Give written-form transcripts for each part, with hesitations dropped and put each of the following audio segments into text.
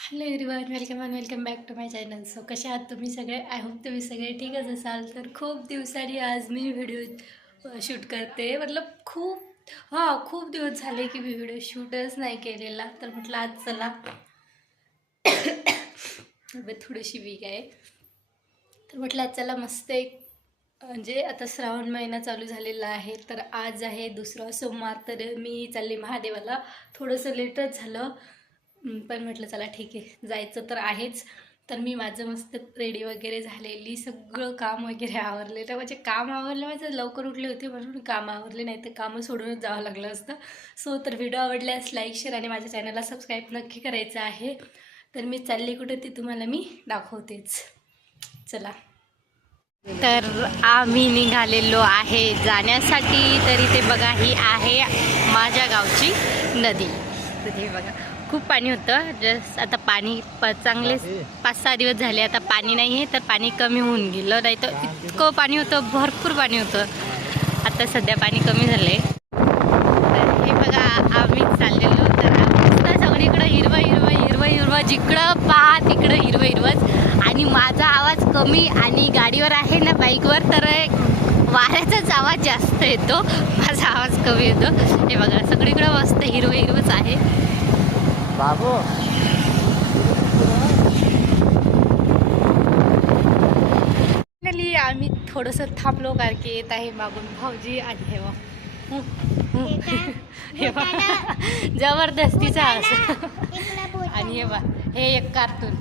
Hello everyone, welcome back to my channel. So कसे आहात तुम्ही सगळे? आय होप तुम्ही सगळे ठीकच असाल. तर खूप दिवसांनी आज मी व्हिडिओ शूट करते. मतलब खूप दिवस झाले की मी व्हिडिओ शूटच नाही केलेला. तर म्हटलं आज चला, तब्येत थोडीशी वीक आहे. तर म्हटलं आज चला मस्त एक म्हणजे आता श्रावण महिना चालू झालेला आहे. तर आज आहे दुसरा सोमवार. तर मी चालले महादेवाला. थोडंसं लेटच झालं, पण म्हटलं चला ठीक आहे, जायचं तर आहेच. तर मी माझं मस्त रेडी वगैरे झालेली, सगळं काम वगैरे आवरलेलं. म्हणजे काम आवरलं, माझं लवकर उठले होते म्हणून काम आवरले, नाही तर कामं सोडूनच जावं लागलं असतं. सो तर व्हिडिओ आवडल्यास लाईक, शेअर आणि माझ्या चॅनलला सबस्क्राईब नक्की करायचं आहे. तर मी चालली कुठे ते तुम्हाला मी दाखवतेच. चला. तर आम्ही निघालेलो आहे जाण्यासाठी. तर इथे बघा, ही आहे माझ्या गावची नदी. तर हे बघा, खूप पाणी होतं. जस्ट आता पाणी चांगले 5-6 दिवस झाले आता पाणी नाही आहे. तर पाणी कमी होऊन गेलं, नाही तर इतकं पाणी होतं, भरपूर पाणी होतं. आता सध्या पाणी कमी झालं आहे. तर हे बघा, आम्ही चाललेलो. तर मस्त सगळीकडं हिरवं हिरवं हिरवं हिरवं, जिकडं पहा तिकडं हिरवं हिरवंच. आणि माझा आवाज कमी, आणि गाडीवर आहे ना, बाईकवर, तर वाऱ्याचाच आवाज जास्त येतो, माझा आवाज कमी येतो. हे बघा, सगळीकडं मस्त हिरवं हिरवंच आहे. बाबू आम्ही थोडंसं थांबलो, कारण की येत आहे मागून भाऊजी. आणि हे बा जबरदस्तीचा असं. आणि हे बा, हे एक कार्टून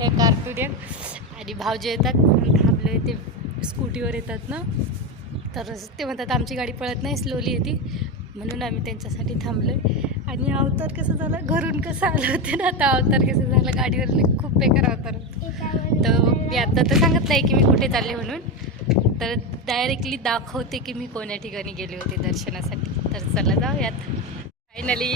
एक. आणि भाऊजी येतात म्हणून थांबले. ते स्कूटीवर येतात ना, तर ते म्हणतात आमची गाडी पळत नाही, स्लोली येते, म्हणून आम्ही त्यांच्यासाठी थांबलो. आणि अवतार कसं झालं, घरून कसं आलं होतं ना, आता अवतार कसं झालं, गाडीवर खूप बेकार अवतार होतं. तर मी आता तर सांगत नाही की मी कुठे चालले म्हणून, तर डायरेक्टली दाखवते की मी कोण्या ठिकाणी गेले होते दर्शनासाठी. तर चला जाऊयात. फायनली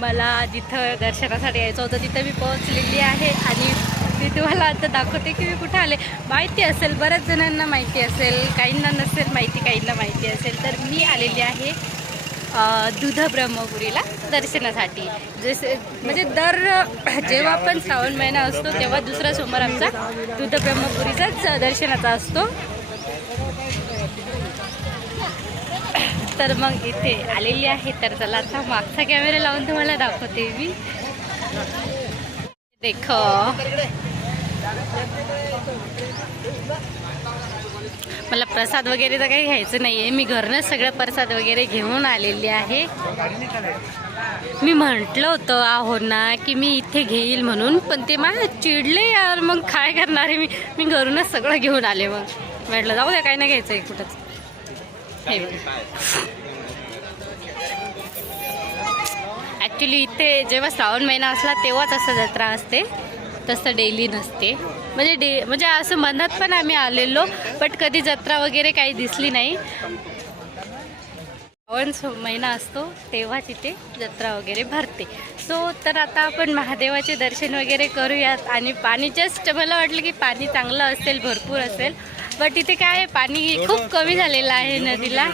मला जिथं दर्शनासाठी यायचं होतं तिथं मी पोहोचलेली आहे. आणि मी तुम्हाला आता दाखवते की मी कुठे आले. माहिती असेल, बऱ्याच जणांना माहिती असेल, काहींना नसेल माहिती, काहींना माहिती असेल. तर मी आलेली आहे दूध ब्रह्मपुरीला दर्शनासाठी. जसे म्हणजे जेव्हा पण श्रावण महिना असतो तेव्हा दुसरा सोमवार आमचा दूध ब्रह्मपुरीचाच दर्शनाचा असतो. तर मग इथे आलेली आहे. तर चला आता मागचा कॅमेरा लावून तुम्हाला दाखवते मी. देखो, मला प्रसाद वगैरे तर काही घ्यायचं नाही आहे, मी घरनंच सगळं प्रसाद वगैरे घेऊन आलेली आहे. मी म्हटलं होतं आहो ना की मी इथे घेईल म्हणून, पण ते मला चिडले यार. मग काय करणार आहे, मी घरूनच सगळं घेऊन आले. मग म्हटलं जाऊ द्या, काही नाही घ्यायचं आहे कुठंच. हे ॲक्च्युली इथे जेव्हा श्रावण महिना असला तेव्हाच असं जत्रा असते, तसं डेली नसते. म्हणजे असं म्हणत पण आम्ही आलेलो, बट कधी जत्रा वगैरे काही दिसली नाही. श्रावण महिना असतो तेव्हा तिथे जत्रा वगैरे भरते. सो तर आता आपण महादेवाचे दर्शन वगैरे करूयात. आणि पाणी जस्ट मला वाटलं की पाणी चांगलं असेल, भरपूर असेल, बट इथे काय आहे, पाणी खूप कमी झालेलं आहे नदीला.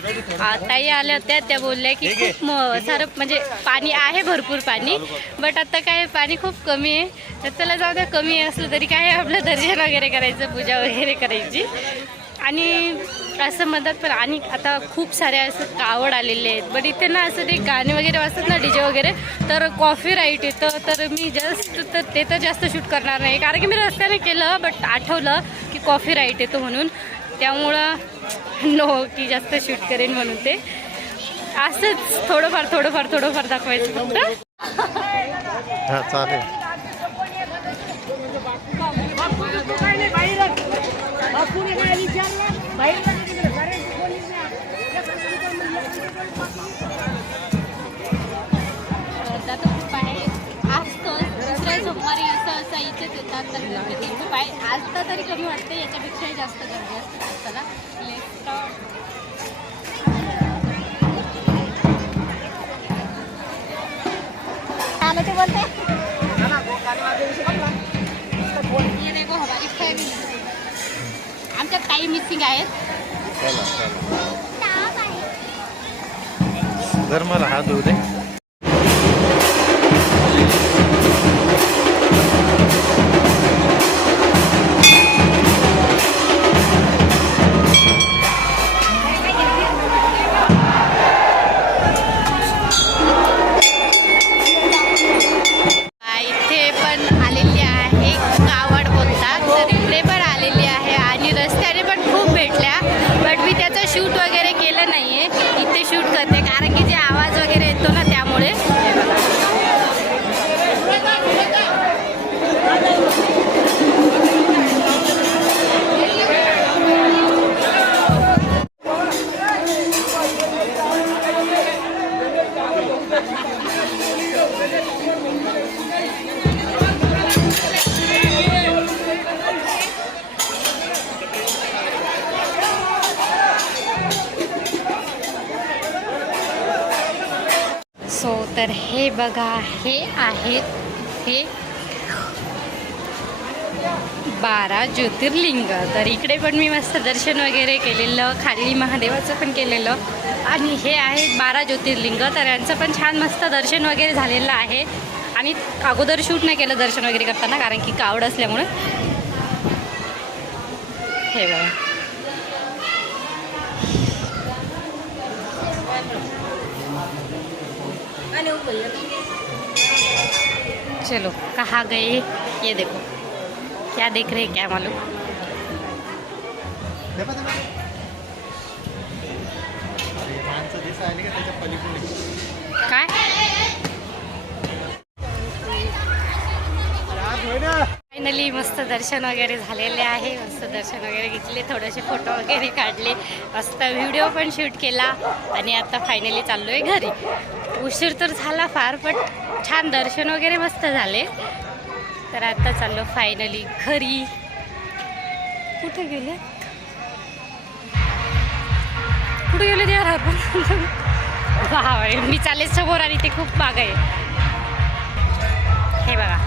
ताई आल्या होत्या, त्या बोलल्या की खूप सारं म्हणजे पाणी आहे, भरपूर पाणी, बट आता काय पाणी खूप कमी आहे. तर त्याला जाऊ द्या, कमी असलं तरी काय, आपलं दर्शन वगैरे करायचं, पूजा वगैरे करायची. आणि असं म्हणतात पण. आणि आता खूप सारे असं कावड आलेले आहेत, बट इथे ना असं ते गाणे वगैरे वाजतात ना, डीजे वगैरे, तर कॉफी राईट येतं. तर मी ते तर जास्त शूट करणार नाही, कारण की मी रस्त्याने केलं, बट आठवलं की कॉफी राईट येतो म्हणून, त्यामुळं नो की जास्त शूट करेन म्हणून. ते असंच थोडंफार दाखवायचं फक्त. चालेल. दादा खूप आहे, असतो दुसऱ्या सोमवारी असं इथेच येतात. तर गर्दी खूप आहे आज, तर तरी कमी वाटते, याच्यापेक्षाही जास्त गर्दी असते. चला ते बोलते देखो, हमारी फॅमिली. आमच्यात काही मिसिंग आहेत. जर मला हात धुऊ दे. बघा, हे आहेत हे 12 ज्योतिर्लिंग. तर इकडे पण मी मस्त दर्शन वगैरे केलेलं, खाली महादेवाचं पण केलेलं. आणि हे आहेत 12 ज्योतिर्लिंग. तर यांचं पण छान मस्त दर्शन वगैरे झालेलं आहे. आणि अगोदर शूट नाही केलं दर्शन वगैरे करताना, कारण की कावड असल्यामुळे. हे बघा, चलो कहाँ गए ये देखो, क्या देख रहे हैं क्या मालूम. काय फायनली मस्त दर्शन वगैरे झालेले आहे. मस्त दर्शन वगैरे घेतले, थोडेसे फोटो वगैरे काढले, मस्त व्हिडिओ पण शूट केला. आणि आता फायनली चाललो आहे घरी. उशीर तर झाला फार, पण छान दर्शन वगैरे मस्त झाले. तर आता चाललो फायनली घरी. कुठे गेले कुठे गेले ते यार. मी चालले समोर आणि ते खूप माग आहे. हे बघा,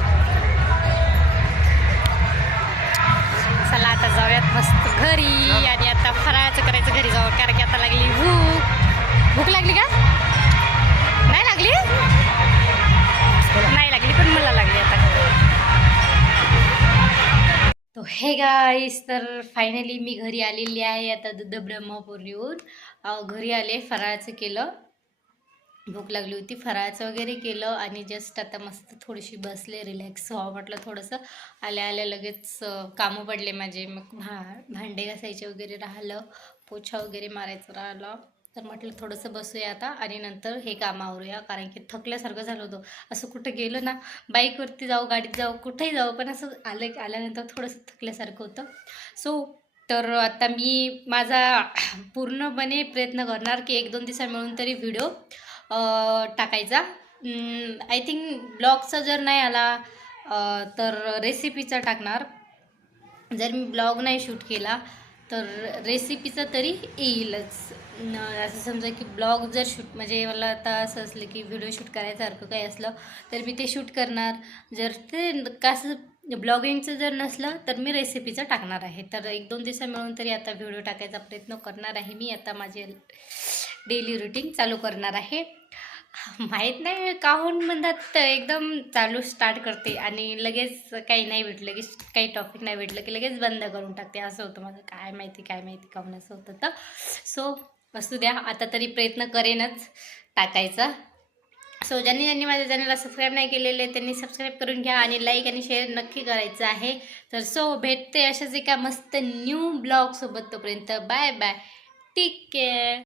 चला आता जाऊयात मस्त घरी. आणि आता फराळाचं करायचं घरी जाऊ, कारण की आता लागली भूक लागली का? नाही लागली, नाही लागली, पण मला लागली आता. तो हे गाईस, तर फायनली मी घरी आलेली आहे. आता दुध ब्रह्मपुरीहून घरी आले, फराळाचं केलं, भूक लागली होती, फराळाचं वगैरे केलं. आणि जस्ट आता मस्त थोडीशी बसले, रिलॅक्स व्हावं म्हटलं थोडंसं. आल्या आल्या लगेच कामं पडले माझे. मग भांडे घासायचे वगैरे राहिलं, पोछा वगैरे मारायचं राहिलं. तर म्हटलं थोडंसं बसूया आता आणि नंतर हे काम आवरूया, कारण की थकल्यासारखं झालं होतं. असं कुठं गेलं ना, बाईकवरती जाऊ, गाडीत जाऊ, कुठेही जाऊ, पण असं आल्यानंतर थोडंसं थकल्यासारखं होतं. तर आता मी माझा पूर्णपणे प्रयत्न करणार की 1-2 दिवसा मिळून तरी व्हिडिओ टाकायचा. आय थिंक ब्लॉगचा जर नाही आला तर रेसिपीचा टाकणार. जर मी ब्लॉग नाही शूट केला तर रेसिपीचा तरी येईलच. असं समजा की ब्लॉग जर शूट, म्हणजे मला आता असं असलं की व्हिडिओ शूट करायसारखं काही असलं तर मी ते शूट करणार. जर ते कसं ब्लॉगिंगचं जर नसलं तर मी रेसिपीचं टाकणार आहे. तर 1-2 दिवसा मिळून तरी आता व्हिडिओ टाकायचा प्रयत्न करणार आहे मी. आता माझे डेली रुटीन चालू करणार आहे. माहीत नाही काहून म्हणतात एकदम चालू स्टार्ट करते आणि लगेच काही नाही भेटलं की, काही टॉपिक नाही भेटलं की लगेच बंद करून टाकते. असं होतं माझं, काय माहिती काहून असं होतं. तर असू द्या, आता तरी प्रयत्न करेनच टाकायचा. ज्यांनी माझ्या चॅनलला सबस्क्राईब नाही केलेले त्यांनी सबस्क्राईब करून घ्या आणि लाईक आणि शेअर नक्की करायचं आहे. तर भेटते अशाच एका मस्त न्यू ब्लॉगसोबत. तोपर्यंत बाय बाय, टेक केअर.